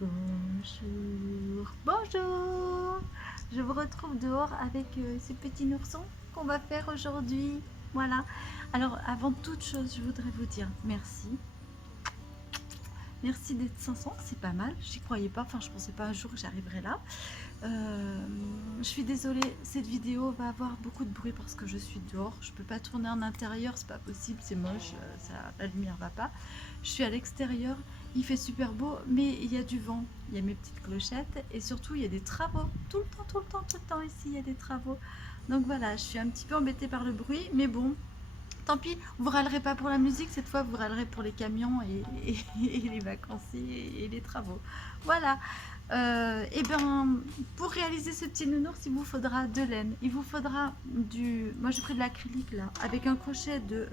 Bonjour, bonjour. Je vous retrouve dehors avec ces petits noursons qu'on va faire aujourd'hui. Voilà. Alors, avant toute chose, je voudrais vous dire merci. Merci d'être 500, c'est pas mal. J'y croyais pas, enfin, je pensais pas un jour que j'arriverais là. Je suis désolée, cette vidéo va avoir beaucoup de bruit parce que je suis dehors. Je peux pas tourner en intérieur, c'est pas possible, c'est moche, la lumière va pas. Je suis à l'extérieur, il fait super beau, mais il y a du vent, il y a mes petites clochettes et surtout il y a des travaux. Tout le temps, tout le temps, tout le temps ici, il y a des travaux. Donc voilà, je suis un petit peu embêtée par le bruit, mais bon, tant pis, vous râlerez pas pour la musique, cette fois vous râlerez pour les camions et les vacanciers et les travaux. Voilà. Et bien, pour réaliser ce petit nounours, il vous faudra de laine. Il vous faudra du... Moi, j'ai pris de l'acrylique, là, avec un crochet de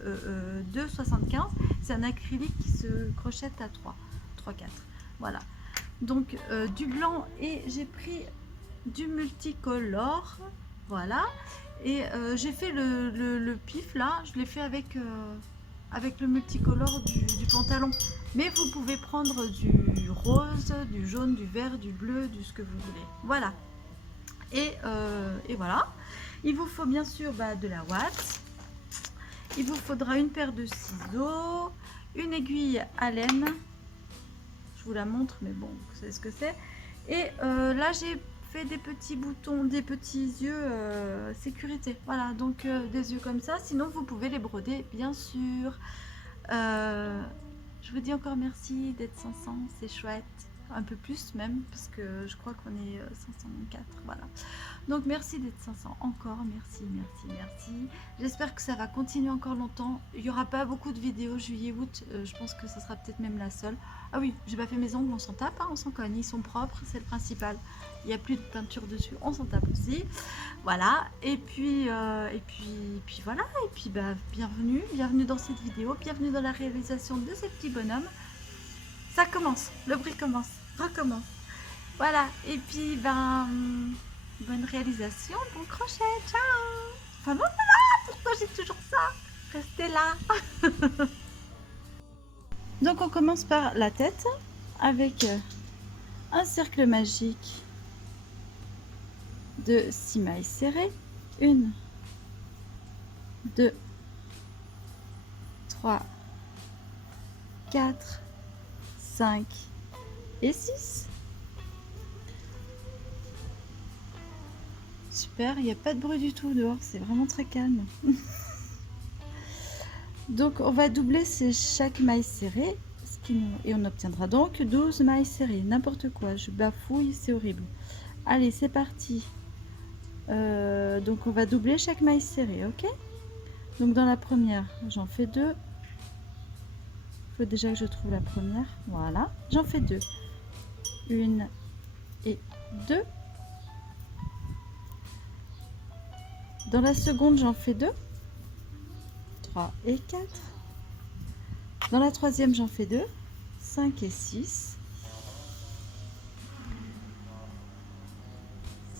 2,75. C'est un acrylique qui se crochette à 3,4. Voilà. Donc, du blanc et j'ai pris du multicolore. Voilà. Et j'ai fait le pif, là. Je l'ai fait avec le multicolore du pantalon. Mais vous pouvez prendre du rose, du jaune, du vert, du bleu, du ce que vous voulez. Voilà. Et voilà. Il vous faut bien sûr de la ouate. Il vous faudra une paire de ciseaux, une aiguille à laine. Je vous la montre, mais bon, vous savez ce que c'est. Et là, j'ai fait des petits boutons, des petits yeux sécurité. Voilà, donc des yeux comme ça. Sinon, vous pouvez les broder, bien sûr. Je vous dis encore merci d'être 500, c'est chouette. Un peu plus même, parce que je crois qu'on est 504. Voilà. Donc merci d'être 500 encore, merci, merci, merci. J'espère que ça va continuer encore longtemps. Il n'y aura pas beaucoup de vidéos juillet-août, je pense que ça sera peut-être même la seule. Ah oui, j'ai pas fait mes ongles, on s'en tape, hein, on s'en cogne, ils sont propres, c'est le principal. Il n'y a plus de peinture dessus, on s'en tape aussi. Voilà, et puis voilà, et puis bienvenue, bienvenue dans cette vidéo, bienvenue dans la réalisation de ces petits bonhommes. Ça commence, le bruit commence, recommence. Voilà, et puis bonne réalisation, bon crochet, ciao. Enfin non, voilà, pourquoi j'ai toujours ça? Restez là. Donc on commence par la tête avec un cercle magique de 6 mailles serrées. 1, 2, 3, 4, 5 et 6. Super, il n'y a pas de bruit du tout dehors, c'est vraiment très calme. Donc on va doubler chaque maille serrée et on obtiendra donc 12 mailles serrées. N'importe quoi, je bafouille, c'est horrible. Allez, c'est parti. Donc on va doubler chaque maille serrée, ok? Donc dans la première, j'en fais 2. Il faut déjà que je trouve la première. Voilà, j'en fais 2. 1 et 2. Dans la seconde, j'en fais 2. 3 et 4. Dans la troisième, j'en fais 2. 5 et 6.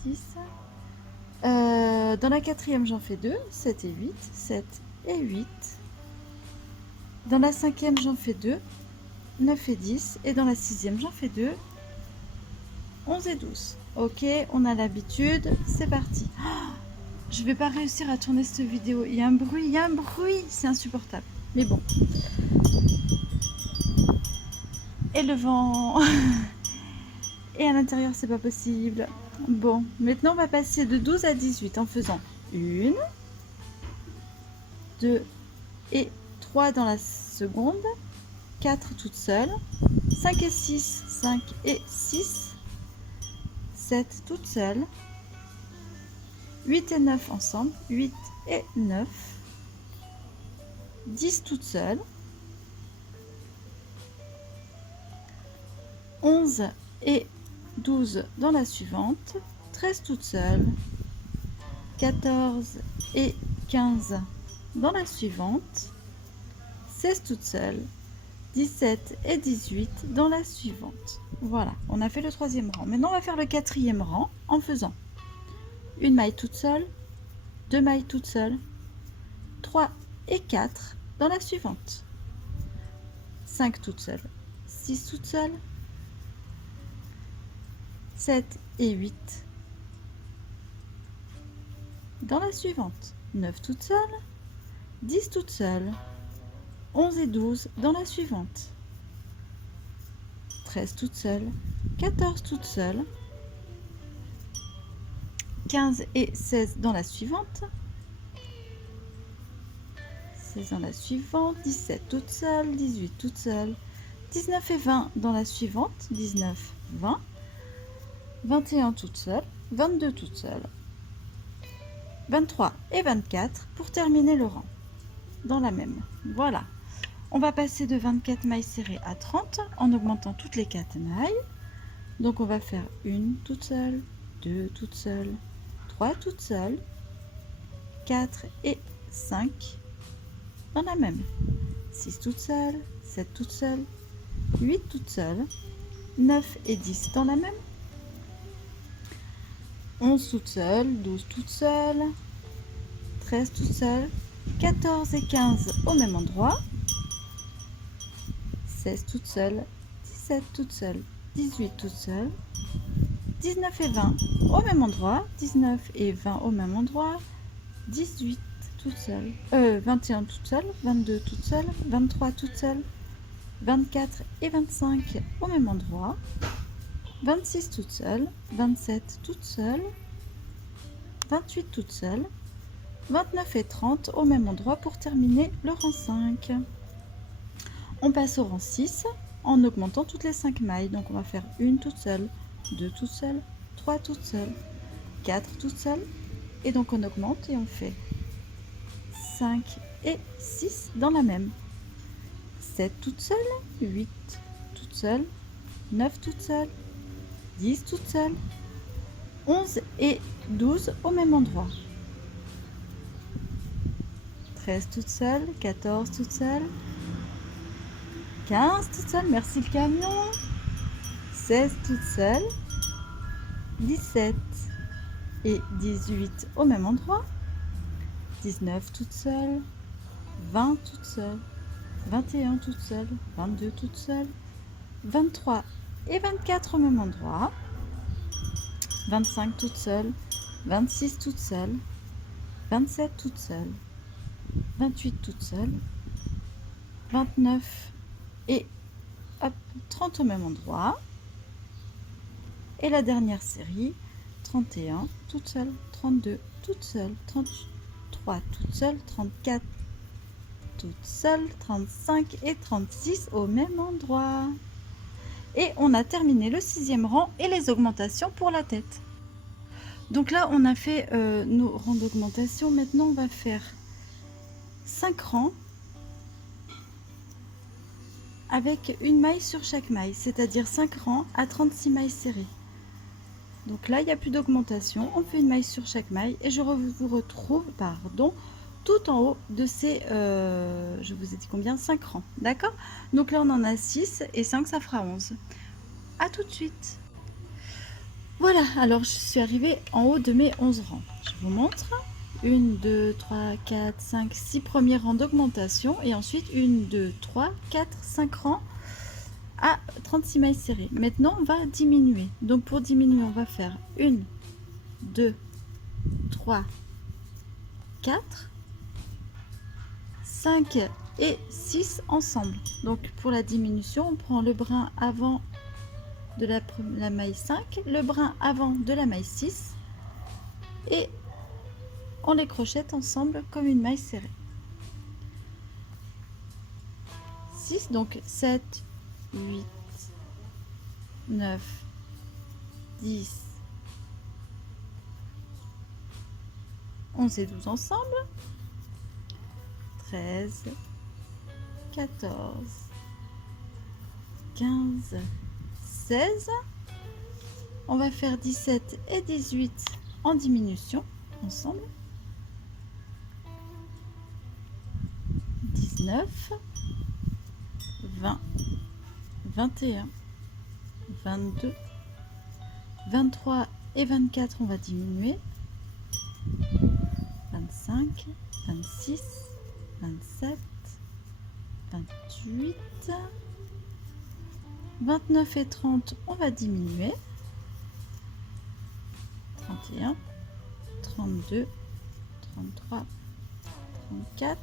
6. Dans la quatrième, j'en fais 2. 7 et 8. 7 et 8. Dans la cinquième, j'en fais 2. 9 et 10. Et dans la sixième, j'en fais 2. 11 et 12. Ok, on a l'habitude. C'est parti. Oh, je vais pas réussir à tourner cette vidéo. Il y a un bruit, c'est insupportable. Mais bon. Et le vent. Et à l'intérieur, c'est pas possible. Bon, maintenant on va passer de 12 à 18 en faisant 1, 2 et 3 dans la seconde, 4 toute seule, 5 et 6, 5 et 6, 7 toute seule, 8 et 9 ensemble, 8 et 9, 10 toute seule, 11 et 12 dans la suivante, 13 toute seule, 14 et 15 dans la suivante, 16 toute seule, 17 et 18 dans la suivante. Voilà, on a fait le troisième rang. Maintenant, on va faire le quatrième rang en faisant une maille toute seule, 2 mailles toutes seules, 3 et 4 dans la suivante, 5 toutes seules, 6 toutes seules, 7 et 8 dans la suivante, 9 toute seule, 10 toute seule, 11 et 12 dans la suivante, 13 toute seule, 14 toute seule, 15 et 16 dans la suivante, 16 dans la suivante, 17 toute seule, 18 toute seule, 19 et 20 dans la suivante, 19, 20, 21 toute seule, 22 toute seule, 23 et 24 pour terminer le rang dans la même. Voilà, on va passer de 24 mailles serrées à 30 en augmentant toutes les 4 mailles. Donc on va faire une toute seule, 2 toute seule, 3 toute seule, 4 et 5 dans la même, 6 toute seule, 7 toute seule, 8 toute seule, 9 et 10 dans la même, 11 toute seule, 12 toute seule, 13 toute seule, 14 et 15 au même endroit, 16 toute seule, 17 toute seule, 18 toute seule, 19 et 20 au même endroit, 19 et 20 au même endroit, 18 toute seule, 21 toute seule, 22 toute seule, 23 toute seule, 24 et 25 au même endroit, 26 toute seule, 27 toute seule, 28 toute seule, 29 et 30 au même endroit pour terminer le rang 5. On passe au rang 6 en augmentant toutes les 5 mailles. Donc on va faire une toute seule, 2 toute seule, 3 toute seule, 4 toute seule. Et donc on augmente et on fait 5 et 6 dans la même. 7 toute seule, 8 toute seule, 9 toute seule, 10 toute seule, 11 et 12 au même endroit. 13 toute seule, 14 toute seule, 15 toute seule, merci le camion, 16 toute seule, 17 et 18 au même endroit, 19 toute seule, 20 toute seule, 21 toute seule, 22 toute seule, 23 et 24 au même endroit, 25 toute seule, 26 toute seule, 27 toute seule, 28 toute seule, 29 et hop, 30 au même endroit. Et la dernière série, 31 toute seule, 32 toute seule, 33 toute seule, 34 toute seule, 35 et 36 au même endroit. Et on a terminé le 6e rang et les augmentations pour la tête. Donc là, on a fait nos rangs d'augmentation. Maintenant, on va faire 5 rangs avec une maille sur chaque maille, c'est-à-dire 5 rangs à 36 mailles serrées. Donc là, il n'y a plus d'augmentation. On fait une maille sur chaque maille et je vous retrouve, tout en haut de ces, je vous ai dit combien, 5 rangs, d'accord? Donc là, on en a 6 et 5, ça fera 11. À tout de suite. Voilà, alors je suis arrivée en haut de mes 11 rangs. Je vous montre. 1, 2, 3, 4, 5, 6 premiers rangs d'augmentation et ensuite 1, 2, 3, 4, 5 rangs à 36 mailles serrées. Maintenant, on va diminuer. Donc pour diminuer, on va faire 1, 2, 3, 4, 5 et 6 ensemble. Donc pour la diminution, on prend le brin avant de la maille 5, le brin avant de la maille 6 et on les crochette ensemble comme une maille serrée. 6, donc 7, 8, 9, 10, 11 et 12 ensemble, 13, 14, 15, 16, on va faire 17 et 18 en diminution ensemble, 19, 20, 21, 22, 23 et 24 on va diminuer, 25, 26, 27, 28, 29 et 30 on va diminuer, 31, 32, 33, 34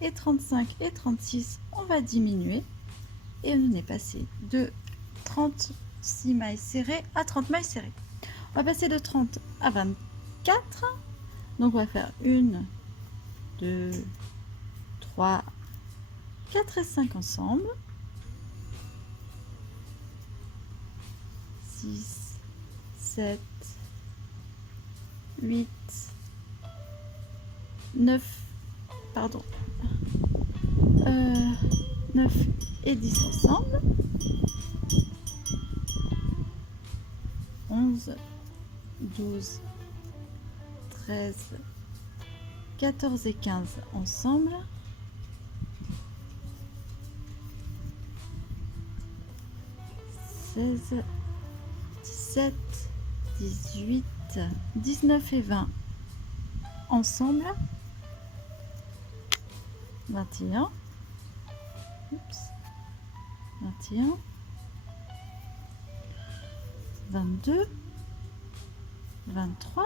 et 35 et 36. On va diminuer et on est passé de 36 mailles serrées à 30 mailles serrées. On va passer de 30 à 24. Donc on va faire 1, 2, 3, 4 et 5 ensemble. 6, 7, 8, 9, pardon, 9 et 10 ensemble. 11, 12, 13, 14 et 15 ensemble. 16, 17, 18, 19 et 20 ensemble. 21, 21, 22, 23,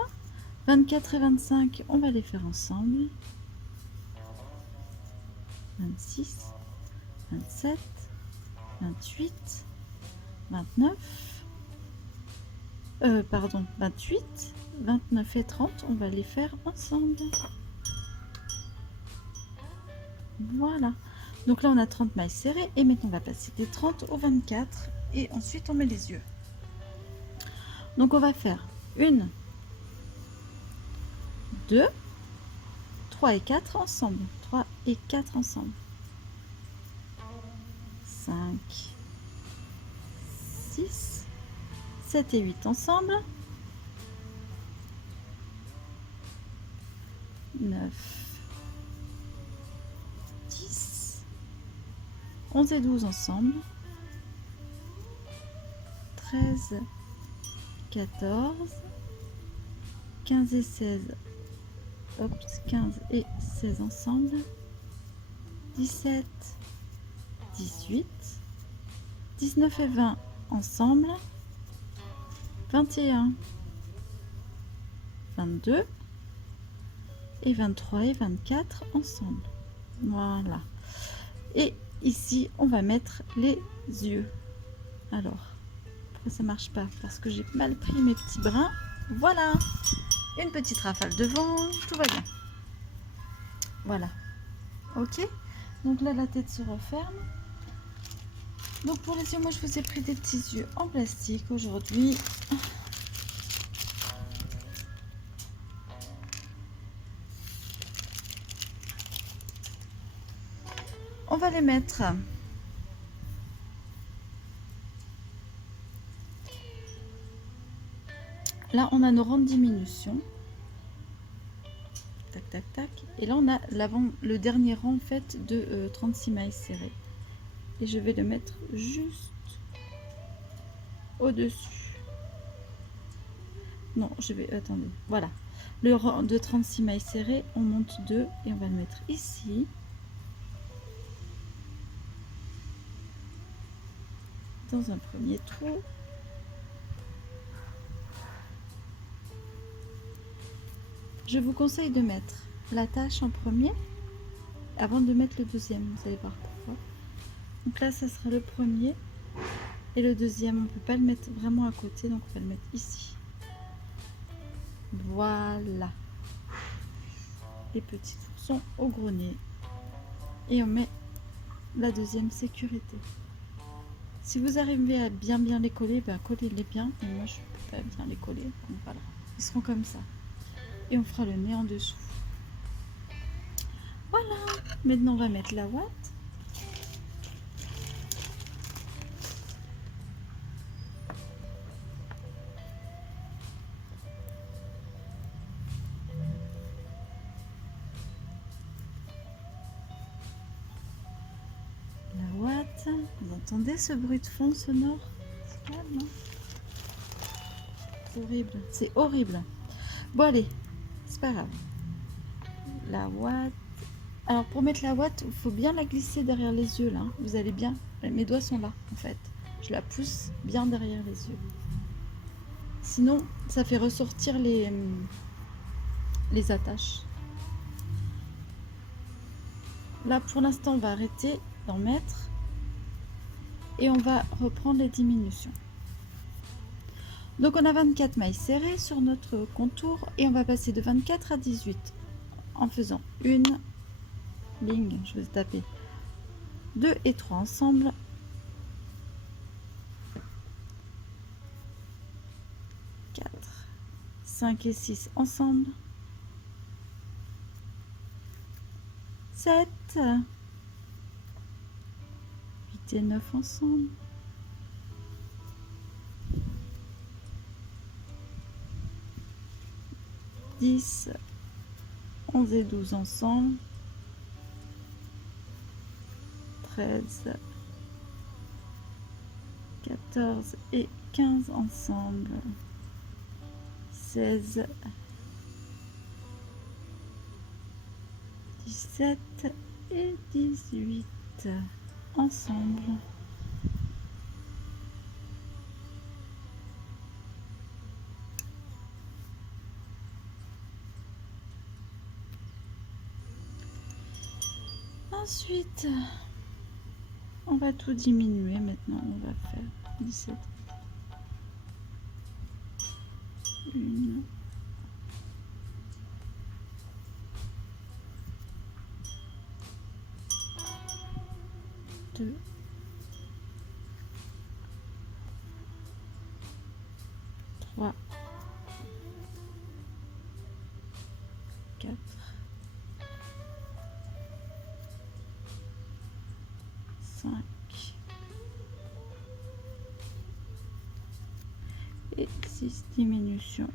24 et 25, on va les faire ensemble. 26, 27, 28, 29, pardon, 28, 29 et 30, on va les faire ensemble. Voilà. Donc là, on a 30 mailles serrées et maintenant, on va passer des 30 au 24 et ensuite, on met les yeux. Donc, on va faire 1, 2, 3 et 4 ensemble. 3 et 4 ensemble. 5, 6, 7 et 8 ensemble. 9, 10, 11 et 12 ensemble. 13, 14, 15 et 16, hop, 15 et 16 ensemble. 17, 18, 19 et 20 ensemble. 21, 22 et 23 et 24 ensemble. Voilà. Et ici, on va mettre les yeux. Alors, pourquoi ça marche pas? Parce que j'ai mal pris mes petits brins. Voilà. Une petite rafale de vent. Tout va bien. Voilà. Ok. Donc là, la tête se referme. Donc pour les yeux, moi, je vous ai pris des petits yeux en plastique aujourd'hui. On va les mettre là. On a nos rangs de diminution, tac tac tac, et là on a l'avant, le dernier rang en fait de 36 mailles serrées, et je vais le mettre juste au dessus. Non, je vais attendez, voilà, le rang de 36 mailles serrées, on monte 2 et on va le mettre ici. Dans un premier trou. Je vous conseille de mettre la tâche en premier avant de mettre le deuxième. Vous allez voir pourquoi. Donc là, ça sera le premier. Et le deuxième, on ne peut pas le mettre vraiment à côté. Donc on va le mettre ici. Voilà. Les petits oursons au gros nez. Et on met la deuxième sécurité. Si vous arrivez à bien les coller, ben collez-les bien. Mais moi, je ne peux pas bien les coller. Donc voilà. Ils seront comme ça. Et on fera le nez en dessous. Voilà. Maintenant, on va mettre la ouate. La ouate. Vous entendez ce bruit de fond sonore? C'est calme, hein? C'est horrible. C'est horrible. Bon, allez. C'est pas grave. La ouate. Alors pour mettre la ouate, il faut bien la glisser derrière les yeux là. Vous allez bien. Mes doigts sont là en fait. Je la pousse bien derrière les yeux. Sinon, ça fait ressortir les attaches. Là, pour l'instant, on va arrêter d'en mettre et on va reprendre les diminutions. Donc, on a 24 mailles serrées sur notre contour et on va passer de 24 à 18 en faisant une ligne, je vais taper 2 et 3 ensemble, 4, 5 et 6 ensemble, 7, 8 et 9 ensemble, 10, 11 et 12 ensemble, 13, 14 et 15 ensemble, 16, 17 et 18 ensemble. Ensuite, on va tout diminuer. Maintenant, on va faire 17. 1, 2, 3, 4, 5 et 6 diminutions.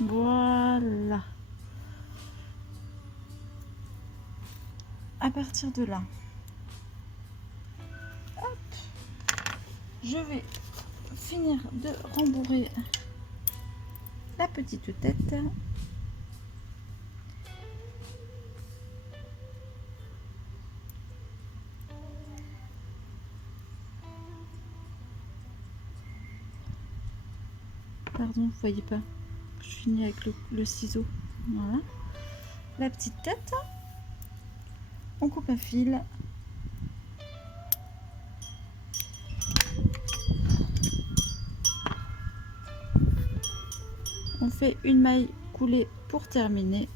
Voilà. À partir de là, hop, je vais finir de rembourrer la petite tête. Pardon, vous voyez pas, je finis avec le ciseau. Voilà, la petite tête, on coupe un fil, on fait une maille coulée pour terminer.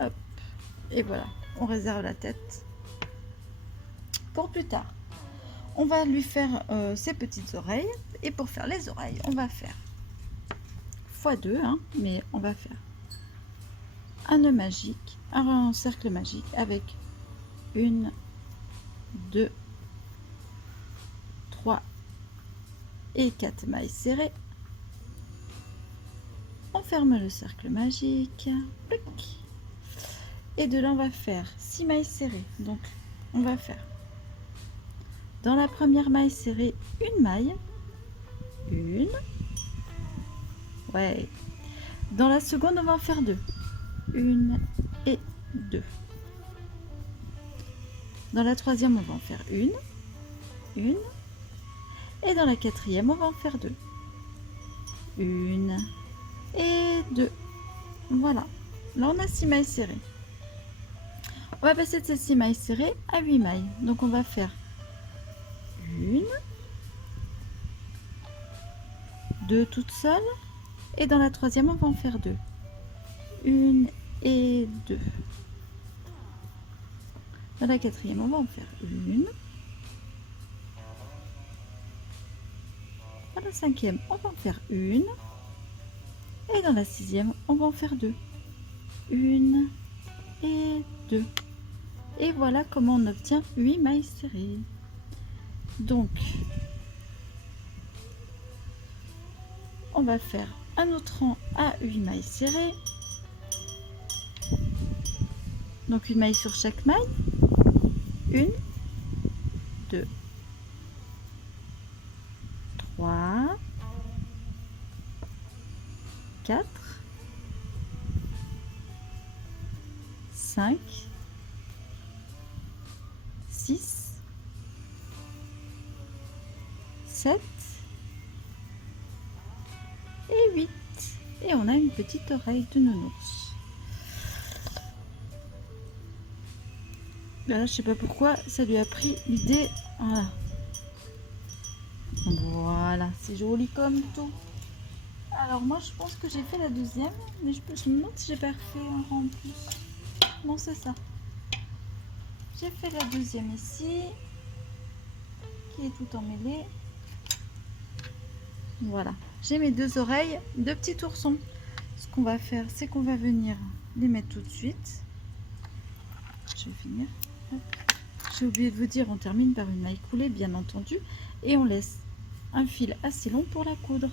Hop, et voilà, on réserve la tête pour plus tard. On va lui faire ses petites oreilles, et pour faire les oreilles, on va faire x2, hein, mais on va faire un nœud magique, un cercle magique avec 1, 2, 3 et 4 mailles serrées. On ferme le cercle magique, et de là on va faire 6 mailles serrées. Donc on va faire dans la première maille serrée une maille, une, ouais, dans la seconde on va en faire 2, 1 et 2, dans la troisième on va en faire une, et dans la quatrième on va en faire 2, 1 et 2. Voilà, là on a 6 mailles serrées. On va passer de ces 6 mailles serrées à 8 mailles. Donc on va faire 1, 2 toutes seules, et dans la troisième on va en faire 2, 1 et 2. Dans la quatrième on va en faire 1. Dans la cinquième on va en faire 1. Et dans la sixième on va en faire 2, 1 et 2. Et voilà comment on obtient 8 mailles serrées. Donc on va faire un autre rang à 8 mailles serrées. Donc une maille sur chaque maille. 1, 2, 3, 4, 5, 6, 7 et 8. Et on a une petite oreille de nounours. Là, je sais pas pourquoi, ça lui a pris l'idée. Voilà. Voilà, c'est joli comme tout. Alors moi, je pense que j'ai fait la deuxième, mais je me demande si j'ai pas refait un rang en plus. Non, c'est ça. J'ai fait la deuxième ici, qui est tout emmêlée. Voilà, j'ai mes deux oreilles de petit ourson. Ce qu'on va faire, c'est qu'on va venir les mettre tout de suite. Je vais finir. J'ai oublié de vous dire, on termine par une maille coulée, bien entendu, et on laisse un fil assez long pour la coudre.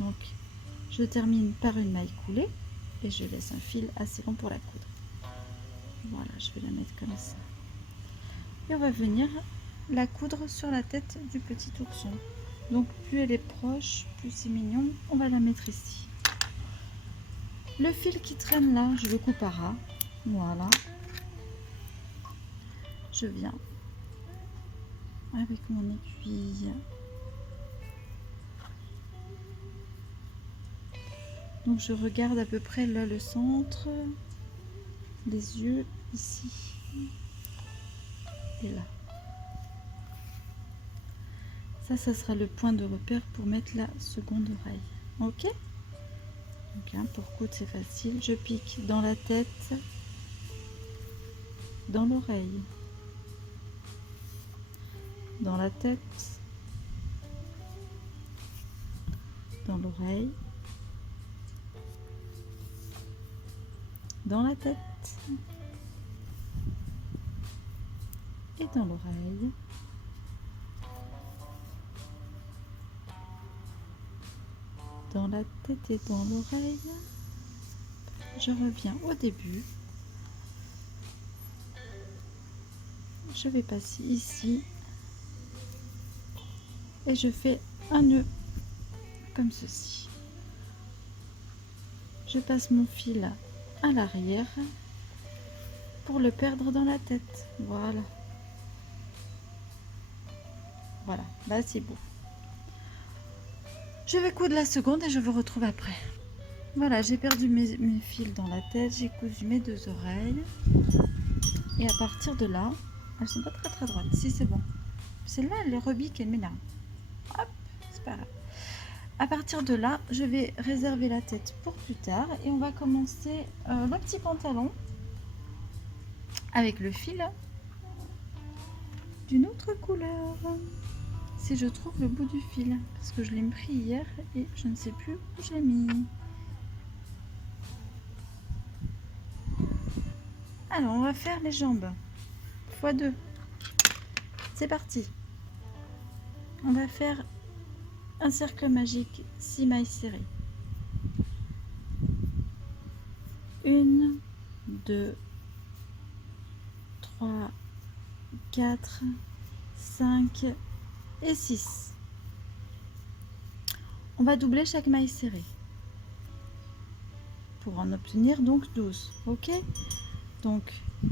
Donc, je termine par une maille coulée et je laisse un fil assez long pour la coudre. Voilà, je vais la mettre comme ça. Et on va venir la coudre sur la tête du petit ourson. Donc, plus elle est proche, plus c'est mignon. On va la mettre ici. Le fil qui traîne là, je le coupe à ras. Voilà. Je viens avec mon aiguille. Donc je regarde à peu près là le centre, les yeux ici et là. Ça sera le point de repère pour mettre la seconde oreille. Ok? Donc hein, pour coudre c'est facile. Je pique dans la tête, dans l'oreille, dans la tête, dans l'oreille, dans la tête et dans l'oreille. Dans la tête et dans l'oreille. Je reviens au début. Je vais passer ici et je fais un nœud comme ceci. Je passe mon fil à l'arrière pour le perdre dans la tête. Voilà. Voilà, bah c'est beau. Je vais coudre la seconde et je vous retrouve après. Voilà, j'ai perdu mes fils dans la tête, j'ai cousu mes deux oreilles. Et à partir de là, elles sont pas très droites. Si, c'est bon. Celle-là, elle est rebique, elle m'énerve. Hop, c'est pas grave. À partir de là, je vais réserver la tête pour plus tard. Et on va commencer le petit pantalon avec le fil d'une autre couleur. Si je trouve le bout du fil, parce que je l'ai pris hier et je ne sais plus où je l'ai mis. Alors, on va faire les jambes x 2. C'est parti. On va faire un cercle magique 6 mailles serrées. 1, 2, 3, 4, 5 et 6. On va doubler chaque maille serrée pour en obtenir donc 12. Ok, donc 1,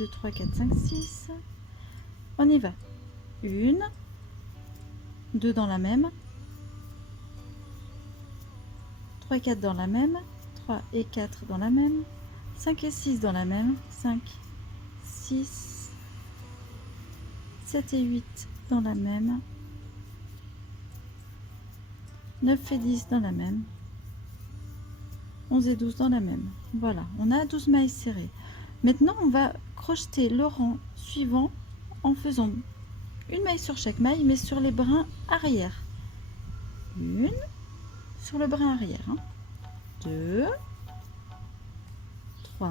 2, 3, 4, 5, 6. On y va. 1, 2 dans la même, 3 et 4 dans la même, 3 et 4 dans la même, 5 et 6 dans la même, 5, 6, 7 et 8 dans la même, 9 et 10 dans la même, 11 et 12 dans la même. Voilà, on a 12 mailles serrées. Maintenant, on va crocheter le rang suivant en faisant une maille sur chaque maille, mais sur les brins arrière. Une sur le brin arrière. 2, 3.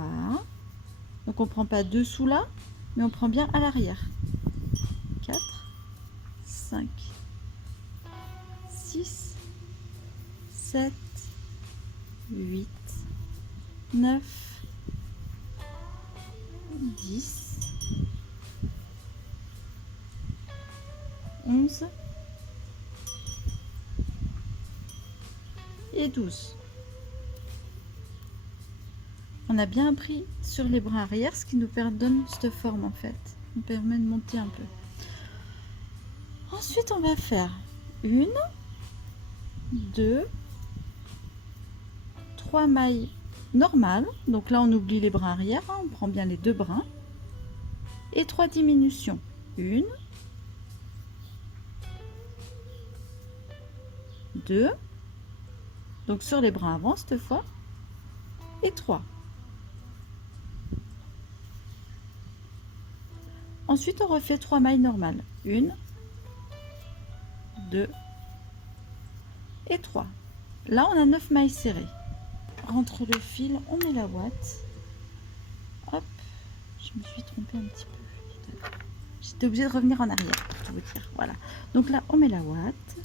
Donc on prend pas dessous là, mais on prend bien à l'arrière. 4, 5, 6, 7, 8, 9, 10, 11 et 12. On a bien appris sur les brins arrière, ce qui nous donne cette forme en fait. On permet de monter un peu. Ensuite, on va faire 1, 2, 3 mailles normales. Donc là, on oublie les brins arrière, hein, on prend bien les 2 brins. Et 3 diminutions. 1, 2, donc sur les brins avant cette fois, et 3. Ensuite, on refait 3 mailles normales. 1, 2 et 3. Là, on a 9 mailles serrées. Rentre le fil, on met la ouate. Hop, je me suis trompée un petit peu. J'étais obligée de revenir en arrière pour tout vous dire. Voilà. Donc là, on met la ouate.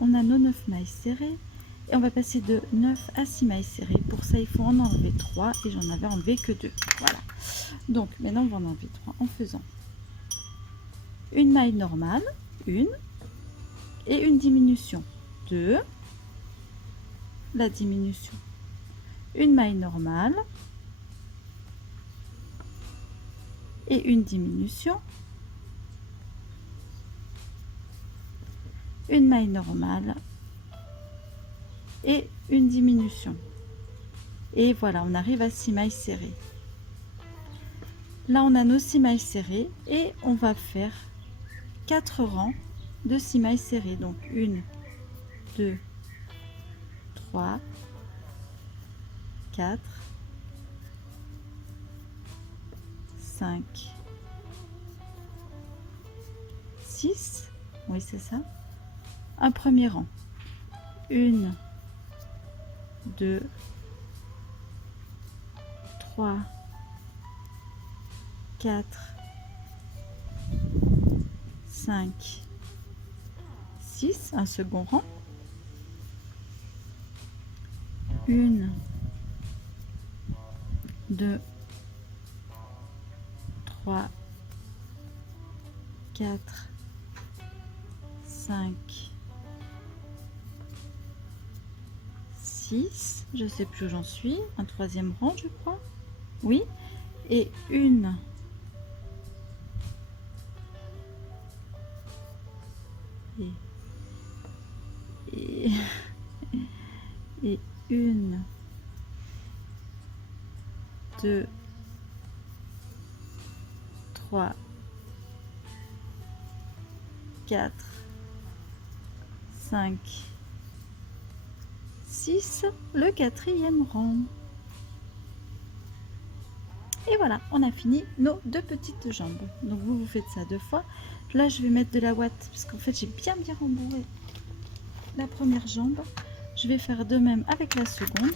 On a nos 9 mailles serrées. Et on va passer de 9 à 6 mailles serrées. Pour ça, il faut en enlever 3. Et j'en avais enlevé que 2. Voilà. Donc, maintenant, on va en enlever 3 en faisant une maille normale, 1, et une diminution, 2, la diminution, une maille normale, et une diminution, une maille normale, et une diminution. Et voilà, on arrive à 6 mailles serrées. Là, on a nos 6 mailles serrées et on va faire 4 rangs de 6 mailles serrées. Donc 1, 2, 3, 4, 5, 6. Oui, c'est ça. Un premier rang. 1, 2, 3, 4, 5, 6, un second rang, 1, 2, 3, 4, 5, 6, je sais plus où j'en suis, un troisième rang je crois, oui, et 1, et 1, 2, 3, 4, 5, 6, le quatrième rang. Et voilà, on a fini nos 2 petites jambes. Donc vous faites ça 2 fois. Là, je vais mettre de la ouate parce qu'en fait, j'ai bien rembourré la première jambe. Je vais faire de même avec la seconde.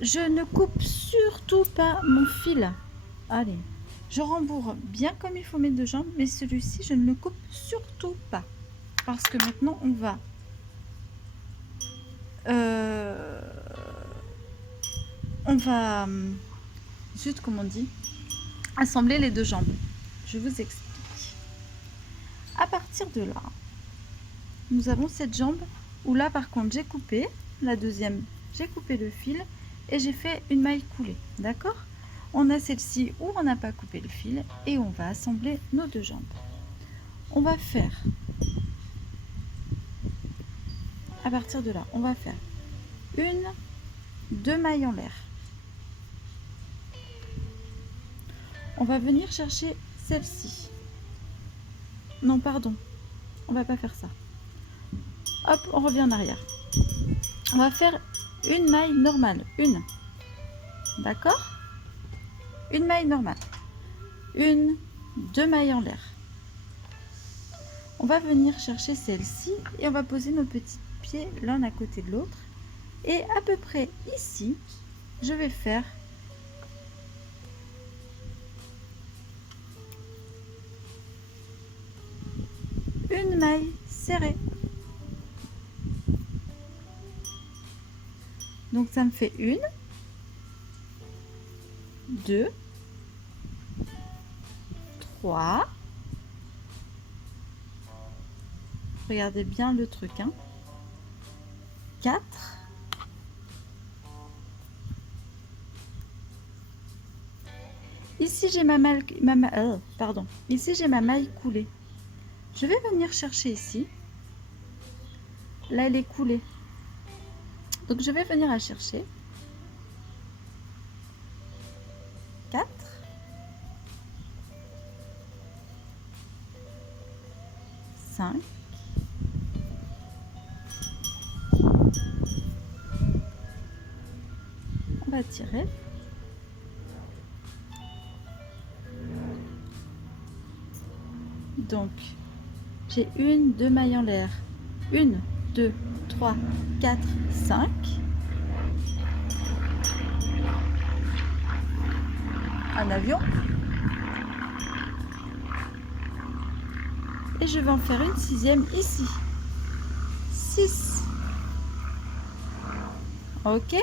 Je ne coupe surtout pas mon fil. Allez, je rembourre bien comme il faut mes 2 jambes, mais celui-ci, je ne le coupe surtout pas. Parce que maintenant, on va... zut, comment on dit, assembler les 2 jambes. Je vous explique. À partir de là, nous avons cette jambe où là par contre j'ai coupé, la deuxième j'ai coupé le fil et j'ai fait une maille coulée, d'accord? On a celle-ci où on n'a pas coupé le fil et on va assembler nos 2 jambes. On va faire, à partir de là, on va faire 2 mailles en l'air. On va venir chercher celle-ci. Non, pardon, on va pas faire ça. Hop, on revient en arrière. On va faire une maille normale, une. D'accord? Une maille normale. 2 mailles en l'air. On va venir chercher celle-ci et on va poser nos petits pieds l'un à côté de l'autre. Et à peu près ici, je vais faire une maille serrée. Donc ça me fait 1, 2, 3. Regardez bien le truc, hein. 4, Ici, j'ai pardon. Ici, j'ai ma maille coulée. Je vais venir chercher ici. Là, elle est coulée. Donc, je vais venir la chercher. 4. 5. On va tirer. Donc, j'ai 1, 2 mailles en l'air. 1, 2, 3, 4, 5. Un avion. Et je vais en faire une 6e ici. 6. Ok.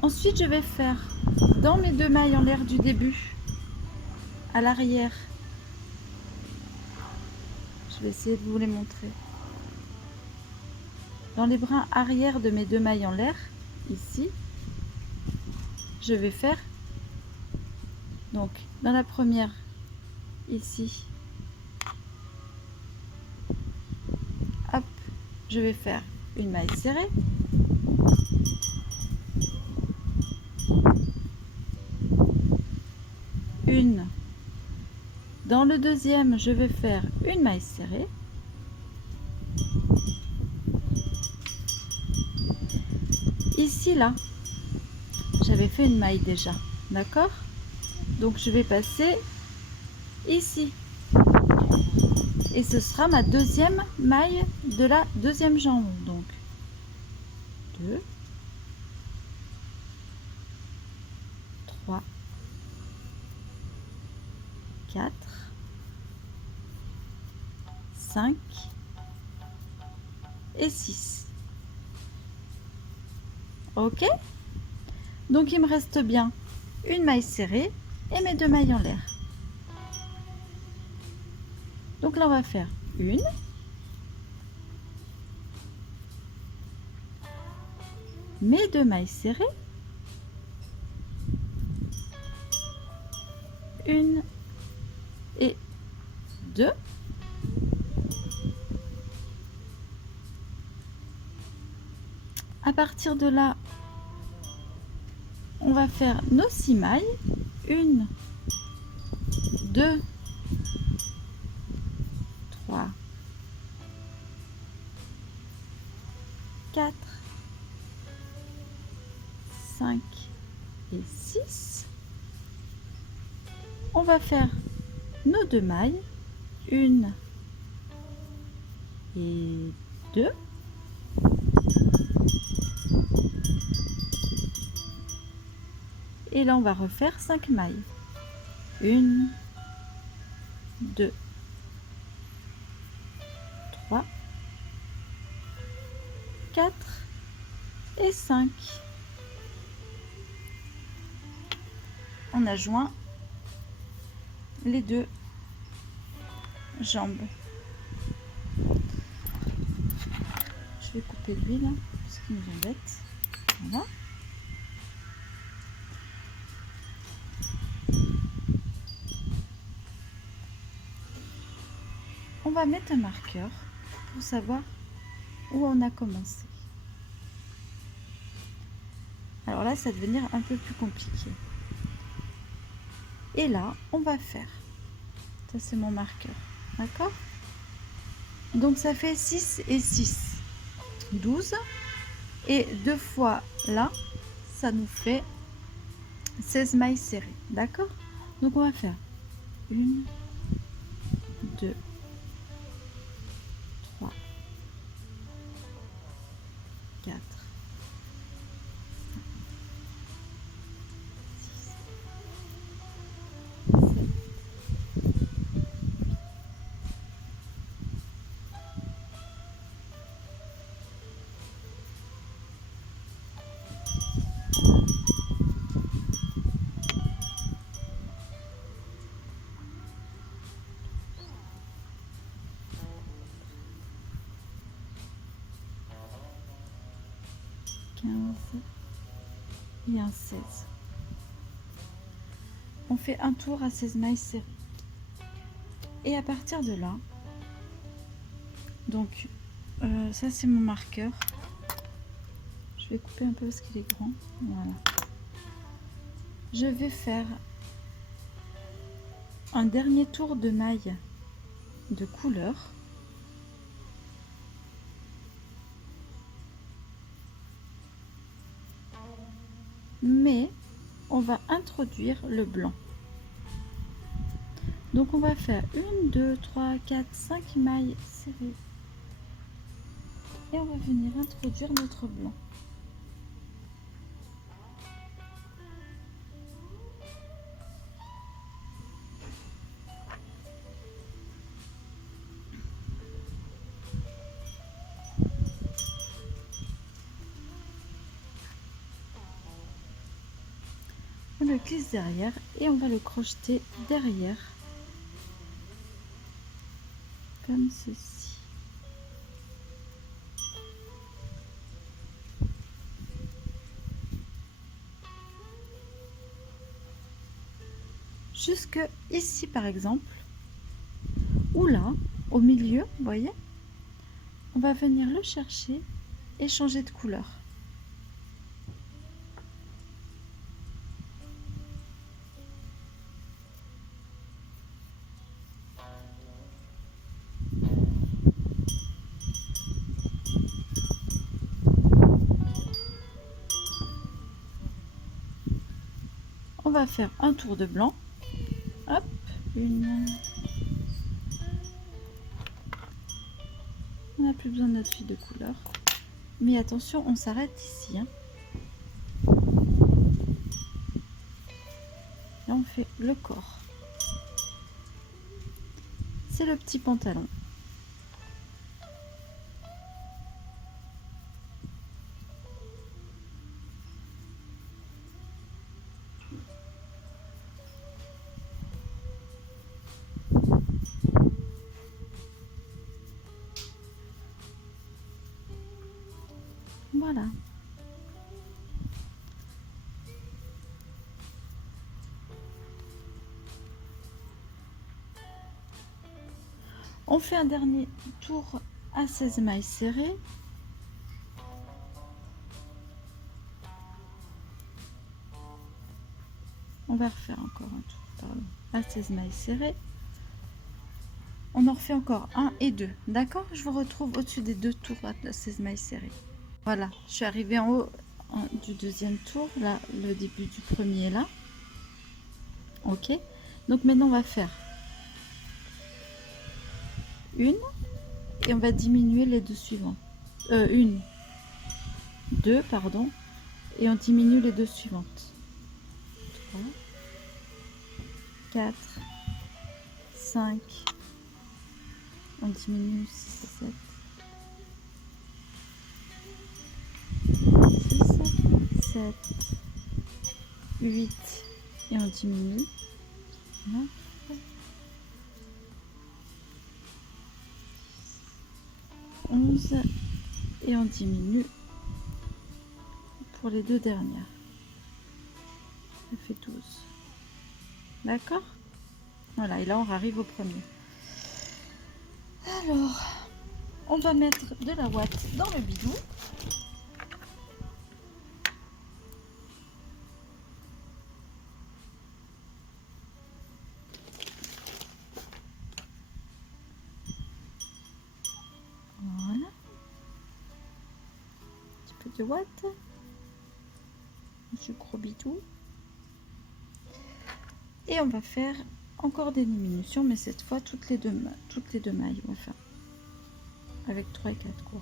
Ensuite, je vais faire dans mes 2 mailles en l'air du début, à l'arrière. Je vais essayer de vous les montrer. Dans les brins arrière de mes 2 mailles en l'air, ici, je vais faire, donc dans la première, ici, hop, je vais faire une maille serrée. Une. Dans le deuxième, je vais faire une maille serrée. Ici, là, j'avais fait une maille déjà, d'accord? Donc, je vais passer ici. Et ce sera ma deuxième maille de la deuxième jambe. Donc, 2, 3, 4, 5 et 6. Ok? Donc, il me reste bien une maille serrée et mes 2 mailles en l'air. Donc là, on va faire une, mes 2 mailles serrées, une et 2. À partir de là, on va faire nos 6 mailles. 1, 2, 3, 4, 5 et 6. On va faire nos 2 mailles. 1 et 2. Et là, on va refaire 5 mailles. 1, 2, 3, 4 et 5. On a joint les 2 jambes. Je vais couper l'huile parce qu'il nous embête. Voilà. On va mettre un marqueur pour savoir où on a commencé. Alors là, ça va devenir un peu plus compliqué. Et là, on va faire. Ça, c'est mon marqueur. D'accord? Donc, ça fait 6 et 6. 12. Et 2 fois là, ça nous fait 16 mailles serrées. D'accord? Donc, on va faire 1, 2, 3, 4, 15 et un 16. on fait un tour à 16 mailles serrées. Et à partir de là, donc ça c'est mon marqueur. Je vais couper un peu parce qu'il est grand. Voilà. Je vais faire un dernier tour de maille de couleur. Mais on va introduire le blanc. Donc on va faire 1, 2, 3, 4, 5 mailles serrées. Et on va venir introduire notre blanc. On le glisse derrière et on va le crocheter derrière comme ceci. Jusque ici par exemple, ou là au milieu, vous voyez, on va venir le chercher et changer de couleur. On va faire un tour de blanc. Hop, une. On n'a plus besoin de notre fil de couleur. Mais attention, on s'arrête ici. Hein. Là, on fait le corps. C'est le petit pantalon. Voilà. On fait un dernier tour à 16 mailles serrées. On va refaire encore un tour, pardon, à 16 mailles serrées. On en refait encore un et deux. D'accord? Je vous retrouve au-dessus des deux tours à 16 mailles serrées. Voilà, je suis arrivée en haut du deuxième tour, là, le début du premier là. Ok, donc maintenant on va faire une et on va diminuer les deux suivantes. Une, deux, pardon, et on diminue les deux suivantes. 3, 4, 5, on diminue 6 et 7. 7, 8 et on diminue 9, 11 et on diminue pour les deux dernières, ça fait 12. D'accord, voilà, et là on arrive au premier. Alors on va mettre de la ouate dans le bidou. Voilà, un petit peu de ouate, ce gros bidou, et on va faire encore des diminutions, mais cette fois toutes les deux mailles, on va faire avec 3 et 4 quoi.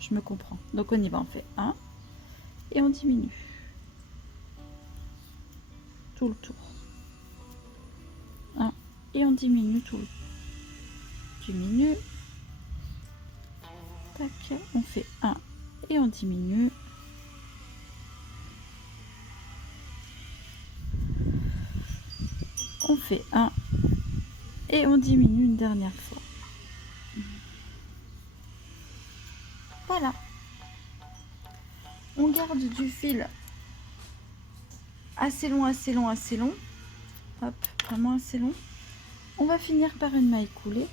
Je me comprends. Donc on y va, on fait 1 et on diminue tout le tour. 1 et on diminue tout le tour. Diminue. Tac, on fait 1 et on diminue. On fait 1 et on diminue une dernière fois. Voilà. On garde du fil assez long, assez long, assez long. Hop, vraiment assez long. On va finir par une maille coulée.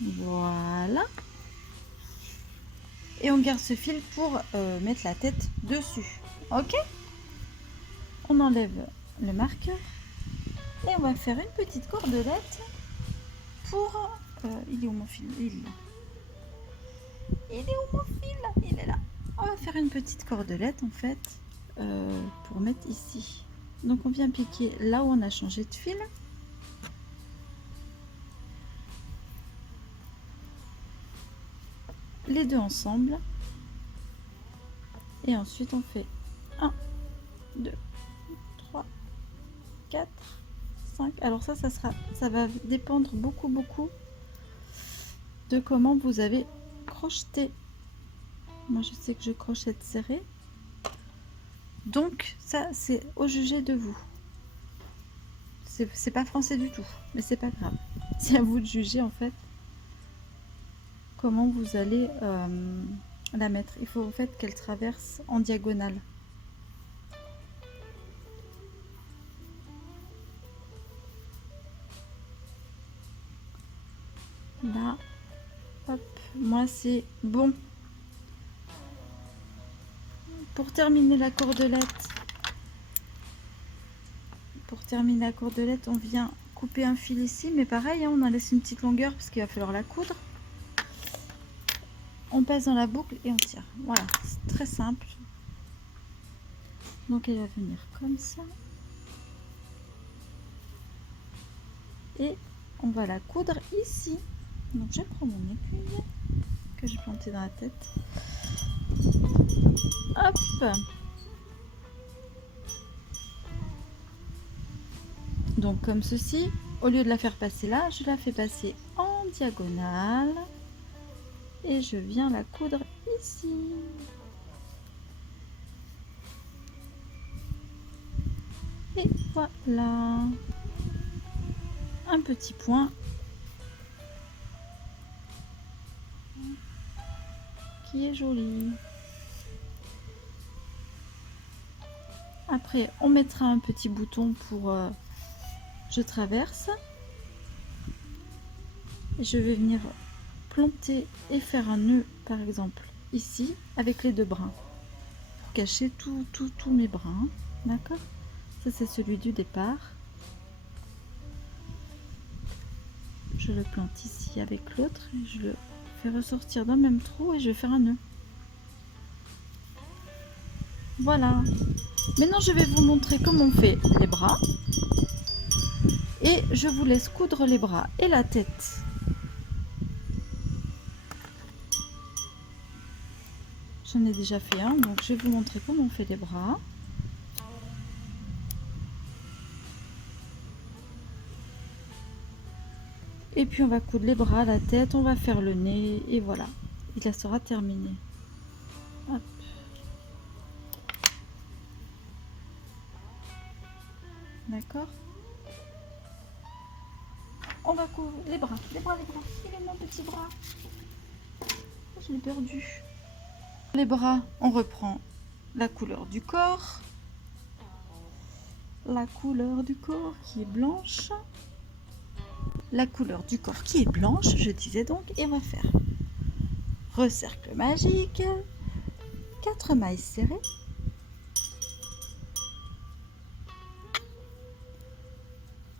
Voilà. Et on garde ce fil pour mettre la tête dessus. Ok? On enlève le marqueur et on va faire une petite cordelette pour... il est où mon fil? Il est là. Il est où mon fil? Il est là. On va faire une petite cordelette en fait pour mettre ici. Donc on vient piquer là où on a changé de fil. Les deux ensemble. Et ensuite on fait 1, 2, 3, 4, 5. Alors ça va dépendre beaucoup de comment vous avez crocheté. Moi je sais que je crochette serré. Donc ça c'est au jugé de vous. C'est pas français du tout, mais c'est pas grave. C'est à vous de juger en fait comment vous allez la mettre. Il faut en fait qu'elle traverse en diagonale. Là, hop, moi c'est bon. Pour terminer la cordelette, on vient couper un fil ici, mais pareil, hein, on en laisse une petite longueur parce qu'il va falloir la coudre. On passe dans la boucle et on tire. Voilà, c'est très simple. Donc elle va venir comme ça. Et on va la coudre ici. Donc je prends mon aiguille que j'ai plantée dans la tête. Hop. Donc comme ceci, au lieu de la faire passer là, je la fais passer en diagonale. Et je viens la coudre ici. Et voilà. Un petit point qui est joli. Après, on mettra un petit bouton pour je traverse. Et je vais venir planter et faire un nœud, par exemple, ici, avec les deux brins. Pour cacher tous mes brins. D'accord? Ça, c'est celui du départ. Je le plante ici avec l'autre. Et je le fais ressortir dans le même trou et je vais faire un nœud. Voilà. Maintenant, je vais vous montrer comment on fait les bras. Et je vous laisse coudre les bras et la tête. J'en ai déjà fait un, donc je vais vous montrer comment on fait les bras. Et puis on va coudre les bras, la tête, on va faire le nez et voilà. Il la sera terminé. Hop. D'accord? On va coudre les bras, les bras. Il est mon petit bras. Je l'ai perdu. Les bras, on reprend la couleur du corps. La couleur du corps qui est blanche. La couleur du corps qui est blanche, je disais donc, et on va faire recercle magique, 4 mailles serrées,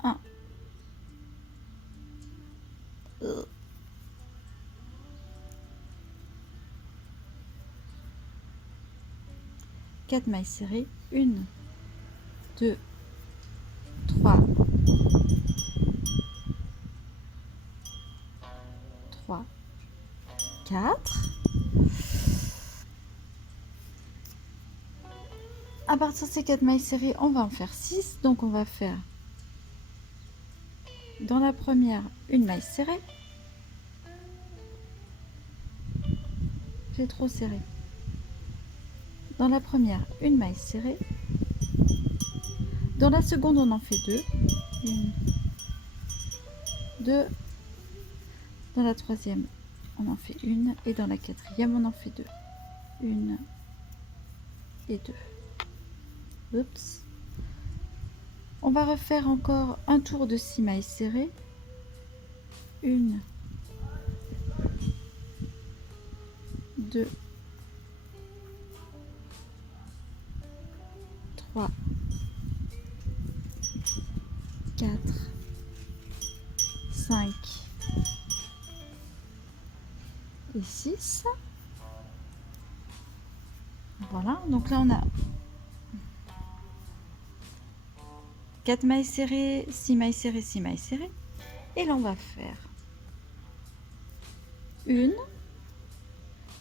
1, 4 mailles serrées, 1, 2, 3, 4. À partir de ces 4 mailles serrées, on va en faire 6. Donc on va faire dans la première une maille serrée. J'ai trop serré. Dans la première, une maille serrée. Dans la seconde, on en fait 2. 1, 2. Dans la troisième, on en fait 1. Et dans la quatrième, on en fait 2. 1 et 2. Oups. On va refaire encore un tour de 6 mailles serrées. 1, 2, 3, 4, 5 et 6. Voilà, donc là on a 4 mailles serrées, 6 mailles serrées, 6 mailles serrées. Et là on va faire une,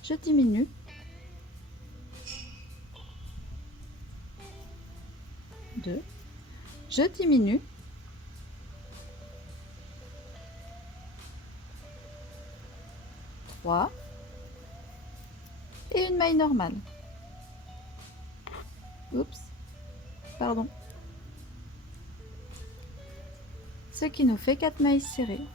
je diminue, 2, je diminue, 3 et une maille normale. Oups, pardon. Ce qui nous fait 4 mailles serrées.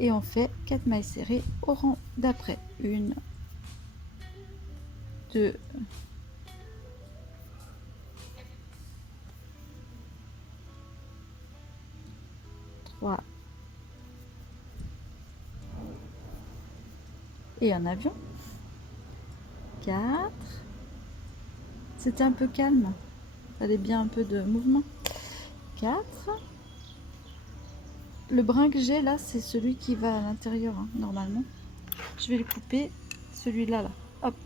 Et on fait 4 mailles serrées au rang d'après. 1, 2, 3 et un avion. 4. C'était un peu calme. Il fallait bien un peu de mouvement. 4. Le brin que j'ai là, c'est celui qui va à l'intérieur, hein, normalement. Je vais le couper, celui-là, là. Hop.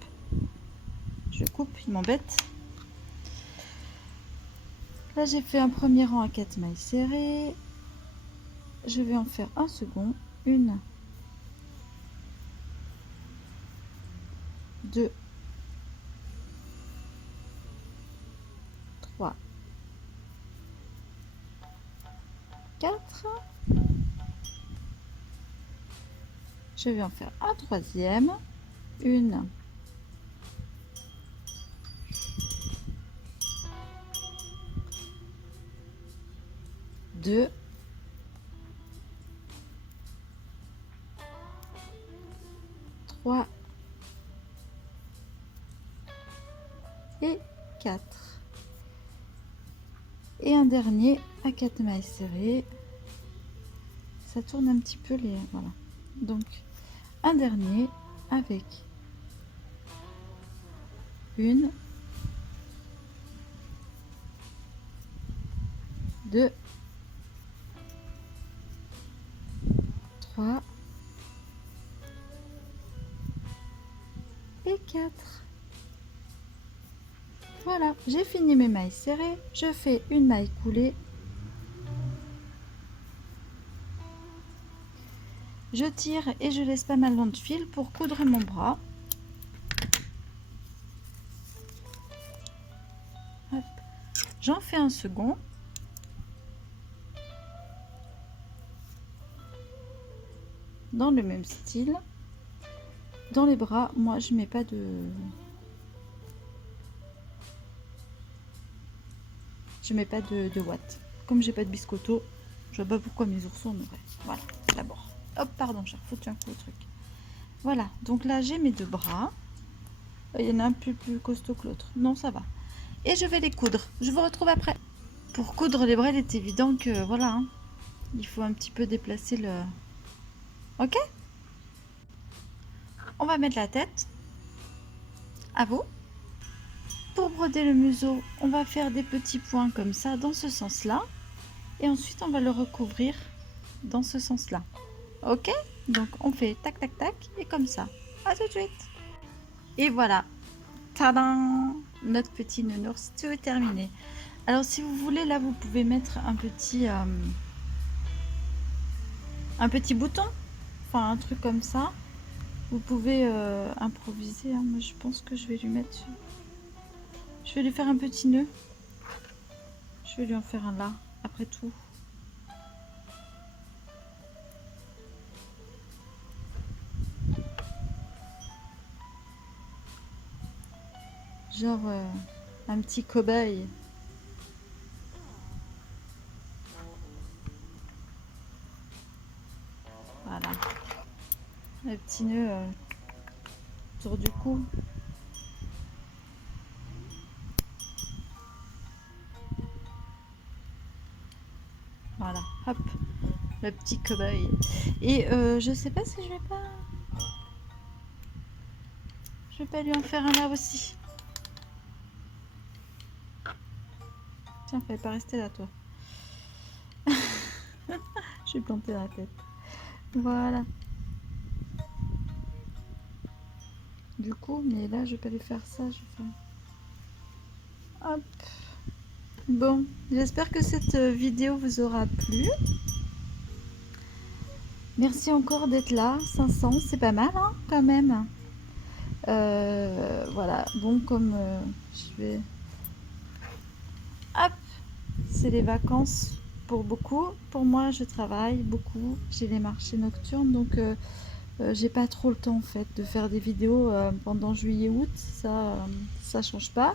Je coupe, il m'embête. Là, j'ai fait un premier rang à 4 mailles serrées. Je vais en faire un second. 1, 2, 3, 4. Je vais en faire un troisième. 1, 2, 3 et 4. Et un dernier à 4 mailles serrées. Ça tourne un petit peu les... Voilà. Donc, un dernier avec 1, 2, 3 et 4. Voilà, j'ai fini mes mailles serrées. Je fais une maille coulée. Je tire et je laisse pas mal long de fil pour coudre mon bras. J'en fais un second. Dans le même style. Dans les bras, moi je mets pas de... Je mets pas de watts. Comme j'ai pas de biscotto, je vois pas pourquoi mes oursons en auraient. Voilà, d'abord. Hop, pardon, j'ai refoutu un coup au truc. Voilà, donc là j'ai mes deux bras. Il y en a un peu plus costaud que l'autre. Non, ça va. Et je vais les coudre. Je vous retrouve après. Pour coudre les bras, il est évident que voilà, hein, il faut un petit peu déplacer le... Ok? On va mettre la tête. À vous. Pour broder le museau, on va faire des petits points comme ça, dans ce sens-là. Et ensuite, on va le recouvrir dans ce sens-là. Ok? Donc, on fait tac, tac, tac, et comme ça. À tout de suite. Et voilà. Tadam! Notre petit nounours, tout est terminé. Alors, si vous voulez, là, vous pouvez mettre un petit bouton. Enfin, un truc comme ça. Vous pouvez improviser. Hein. Moi, je pense que je vais lui mettre... Je vais lui faire un petit nœud. Je vais lui en faire un là, après tout. Genre un petit cobaye. Voilà. Un petit nœud autour du cou. Hop, le petit cow-boy. Et je sais pas si je vais pas... Je vais pas lui en faire un là aussi. Tiens, fallait pas rester là, toi. Je vais planter la tête. Voilà. Du coup, mais là, je vais pas lui faire ça. Je vais faire... Hop. Bon, j'espère que cette vidéo vous aura plu. Merci encore d'être là. 500, c'est pas mal, hein, quand même. Voilà. Bon, comme je vais... Hop. C'est les vacances pour beaucoup. Pour moi, je travaille beaucoup. J'ai les marchés nocturnes, donc j'ai pas trop le temps en fait de faire des vidéos pendant juillet-août. Ça change pas.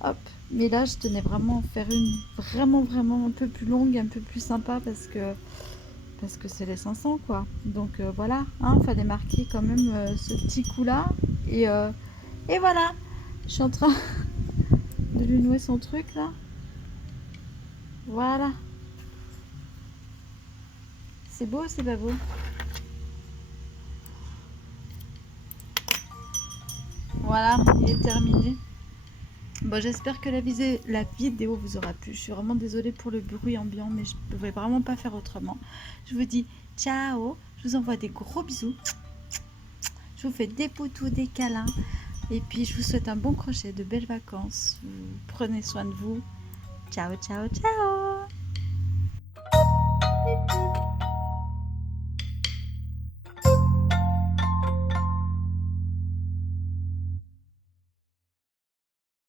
Hop. Mais là, je tenais vraiment à faire une vraiment un peu plus longue, un peu plus sympa parce que c'est les 500 quoi. Donc voilà, hein, fallait marquer quand même ce petit coup là. Et voilà, je suis en train de lui nouer son truc là. Voilà. C'est beau, c'est pas beau. Voilà, il est terminé. Bon, j'espère que la vidéo vous aura plu. Je suis vraiment désolée pour le bruit ambiant, mais je ne pouvais vraiment pas faire autrement. Je vous dis ciao, je vous envoie des gros bisous. Je vous fais des poutous, des câlins. Et puis, je vous souhaite un bon crochet, de belles vacances. Prenez soin de vous. Ciao, ciao, ciao.